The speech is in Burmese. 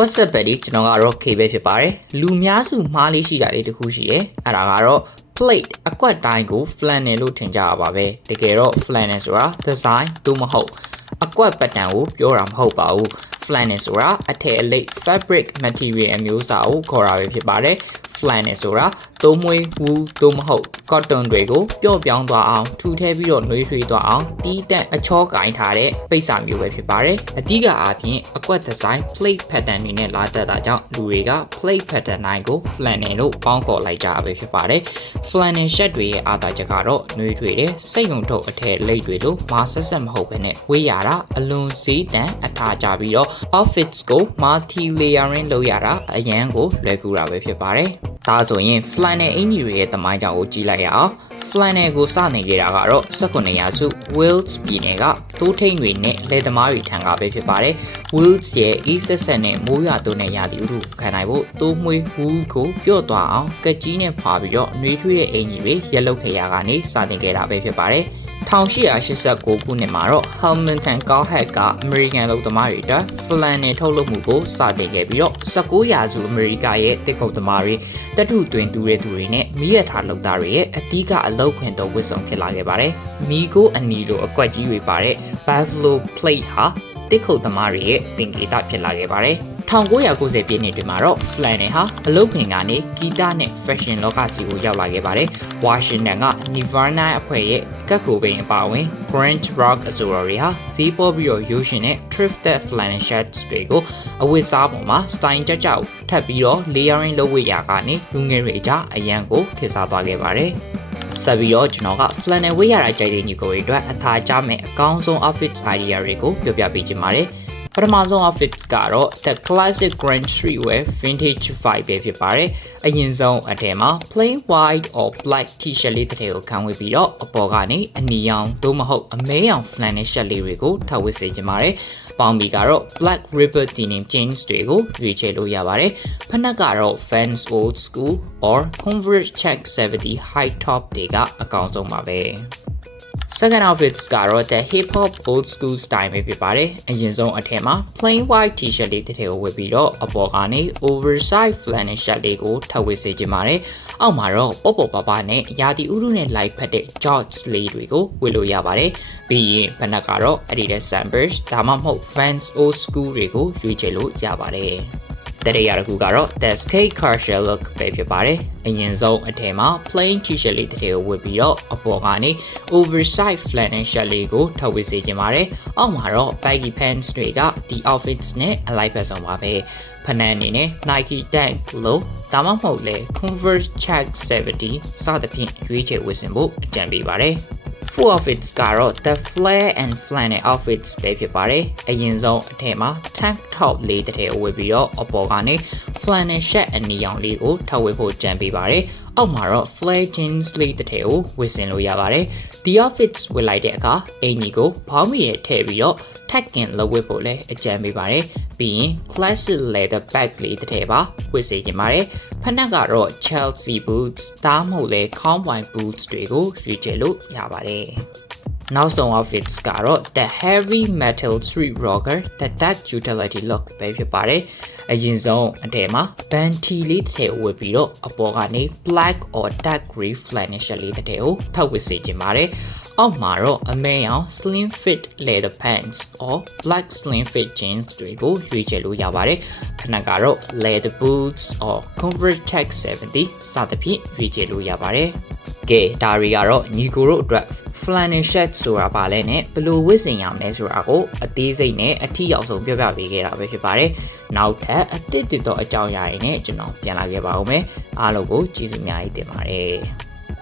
WhatsApp ပဲဒီကျွန်တော်ကတော့ K ပဲဖြစ်ပါတယ်လူများစုမှားလေးရှိတာလေးတစ်ခုရှိတယ်အဲ့ဒါကတော့ plate အကွက်တိုင်းကို flannel လို့ထင်ကြရပါပဲတကယ်တော့ flannel ဆိုတာ design သို့မဟုတ်အကွက်ပတ်တန်ကိုပြောတာမဟုတ်ပါဘူး flannel ဆိုတာအထည်အလိပ် fabric material အမျိုးအစားကိုခေါ်တာပဲဖြစ်ပါတယ် flannel ဆိုတာသုံးမွေး wool သို့မဟုတ် cotton တွေကိုပျော့ပြောင်းသွားအောင်ထူထဲပြီးတော့နှွေးထွေးသွားအောင်တီးတက်အချောကင်ထားတဲ့ပိတ်စာမျိုးပဲဖြစ်ပါတယ်အတိကအားဖြင့်အကွက် design plate pattern တွေနဲ့လာတတ်တာကြောင့်လူတွေက plate pattern တိုင်းကို flannel လို့ပေါင်းခေါ်လိုက်ကြတာပဲဖြစ်ပါတယ် flannel shirt တွေရဲ့အားသာချက်ကတော့နှွေးထွေးတဲ့စိတ်ုံထုတ်အထည်လိပ်တွေလို့မာဆက်ဆက်မဟုတ်ဘဲနဲ့ဝေးရတာအလွန်ဈေးတန်အထာကြပြီးတော့ outfits ကို multi layering လုပ်ရတာအရန်ကိုလွယ်ကူတာပဲဖြစ်ပါတယ်ဒါဆိုရင် flannel အင်ကြီးတွေရဲ့တမိုင်းကြောင်ကိုကြည့်လိုက်ရအောင် flannel ကိုစနေကြတာကတော့19ရာစု Wales ပြည်နယ်ကတိုးထိန်တွေနဲ့လယ်သမားတွေထံကပဲဖြစ်ပါတယ် Wales ရဲ့အေးဆက်ဆက်နဲ့မိုးရွာသွန်းတဲ့ရာသီဥတုခံနိုင်ဖို့တိုးမွေး wool ကိုပြော့သွားအောင်ကက်ကြီးနဲ့ဖွာပြီးတော့နှွေးထွေးတဲ့အင်ကြီးတွေရက်လုတ်ခေရာကနေစတင်ခဲ့တာပဲဖြစ်ပါတယ်1889ခုနှစ်မှာတော့ Hamilton Cowhead ကအမေရိကန်လူသမားတွေအတွက် flannel ထုတ်လုပ်မှုကိုစတင်ခဲ့ပြီးတော့19ရာစုအမေရိကရဲ့တစ်ခုတ်သမားတွေတထုတွင်တူတဲ့သူတွေနဲ့မီးရထားလုပ်သားတွေရဲ့အဓိကအလုပ်ခွင်တော်ဝတ်ဆောင်ဖြစ်လာခဲ့ပါတယ်။မီးကိုအနီလိုအကွက်ကြီးတွေပါတဲ့ Buffalo Plate ဟာတစ်ခုတ်သမားတွေရဲ့သင်္ကေတဖြစ်လာခဲ့ပါတယ်။1990ပြည့်နှစ်တွင်မှာတော့ flannel ဟာအလုပ်ခင်ကနေဂီတနဲ့ fashion လောကစီကိုရောက်လာခဲ့ပါတယ်။ Washington က Nirvana အဖွဲ့ရဲ့ကတ်ကိုပိန်အပါအဝင် grunge rock အဆိုတော်တွေဟာဈေးပေါ်ပြီးတော့ရိုးရှင်တဲ့ thrifted flannel shirts တွေကိုအဝတ်စားပုံမှာ style ကြကြထပ်ပြီးတော့ layering လုပ်ဝေရာကနေလူငယ်တွေအကြားအရန်ကိုထစ်စားသွားခဲ့ပါတယ်။ဆက်ပြီးတော့ကျွန်တော်က flannel ဝတ်ရတာကြိုက်တဲ့ညီကိုတွေအတွက်အထာကျမဲ့အကောင်းဆုံး outfit idea တွေကိုပြောပြပေးချင်ပါတယ်။ပထမဆုံး outfit ကတော့ the classic grunge streetwear vintage vibe ပဲဖြစ်ပါတယ်။အရင်ဆုံးအထက်မှာ plain white or black t-shirt လေးတစ်ထည်ကိုခံဝတ်ပြီးတော့အပေါ်ကနေအနီရောင်သို့မဟုတ်အမဲရောင် flannel shirt လေးတွေကိုထပ်ဝတ်စေချင်ပါတယ်။ပေါင်ဘီကတော့ black ribbon denim jeans တွေကိုရွေးချယ်လို့ရပါတယ်။ဖနက်ကတော့ Vans old school or Converse check 70 high top တွေကအကောင်းဆုံးပါပဲ။ Second outfits ကတော့ the hip hop old school style ပဲဖြစ်ပါတယ်။အရင်ဆုံးအထက်မှာ plain white t-shirt လေးတစ်ထည်ကိုဝတ်ပြီးတော့အပေါ်ကနေ oversized flannel shirt လေးကိုထပ်ဝတ်စေချင်ပါတယ်။အောက်မှာတော့ပေါ့ပေါ့ပါပါနဲ့ရာသီဥတုနဲ့လိုက်ဖက်တဲ့ jorts လေးတွေကိုဝတ်လို့ရပါတယ်။ပြီးရင်ဖနက်ကတော့ Adidas Sandberg ဒါမှမဟုတ် Vans old school တွေကိုရွေးချယ်လို့ရပါတယ်။တရရတစ်ခုကတော့ the skate casual look ပဲဖြစ်ပါတယ်။အရင်ဆုံးအထက်မှာ plain t-shirt လေးတစ်ထည်ကိုဝတ်ပြီးတော့အပေါ်ကနေ oversized flannel shirt လေးကိုထပ်ဝတ်စေချင်ပါတယ်။အောက်မှာတော့ baggy pants တွေကဒီ outfits နဲ့အလိုက်ဖက်ဆုံးပါပဲ။ဖနက်အနေနဲ့ Nike Dunk လို့ဒါမှမဟုတ်လေ Converse check 70 စသဖြင့်ရွေးချယ်ဝတ်ဆင်ဖို့အကြံပေးပါတယ်။ Full outfits ကတော့ the flare and flannel outfits ပဲဖြစ်ပါတယ်။အရင်ဆုံးအထက်မှာ tank top လေးတစ်ထည်ဝတ်ပြီးတော့အပေါ်ကနေ flannel shirt အနီရောင်လေးကိုထပ်ဝတ်ဖို့ကြံပေးပါတယ်။အောက်မှာတော့ flare jeans လေးတစ်ထည်ကိုဝတ်ဆင်လို့ရပါတယ်။ဒီ outfits ဝတ်လိုက်တဲ့အခါအင်ကြီးကိုဘောင်းမီရဲ့ထည့်ပြီးတော့ tuck-in လုပ်ဝတ်ဖို့လည်းအကြံပေးပါတယ်။ပြီးရင် classic leather bag လေးတစ်ထည်ပါဝတ်စေချင်ပါတယ်။ဖနက်ကတော့ Chelsea boots ဒါမှမဟုတ်လေ cowboy boots တွေကိုရွေးချယ်လို့ရပါတယ်။နောက်ဆုံး outfits ကတော့ the heavy metal street rocker the dark utility look ပဲဖြစ်ပါတယ်။အရင်ဆုံးအထက်မှာ banty လေးတစ်ထည်ဝတ်ပြီးတော့အပေါ်ကနေ black or dark gray flannel shirt လေးတစ်ထည်ကိုထပ်ဝတ်စေချင်ပါတယ်။အောက်မှာတော့အမဲရောင် slim fit leather pants or black slim fit jeans တွေကိုရွေးချယ်လို့ရပါတယ်။ဖနက်ကတော့ leather boots or Converse check 70 စသဖြင့်ရွေးချယ်လို့ရပါတယ်။ကဲဒါတွေကတော့ညီကိုတို့အတွက် flannel shirt ဆိုတာပါလဲနဲ့ဘယ်လိုဝတ်ဆင်ရမလဲဆိုတာကိုအသေးစိတ်နဲ့အထီးရောက်ဆုံးပြောပြပေးခဲ့တာပဲဖြစ်ပါတယ်။နောက်ထပ်အသစ်တည်သောအကြောင်းအရာတွေနဲ့ကျွန်တော်ပြန်လာခဲ့ပါဦးမယ်။အားလုံးကိုကျေးဇူးအများကြီးတင်ပါတယ်။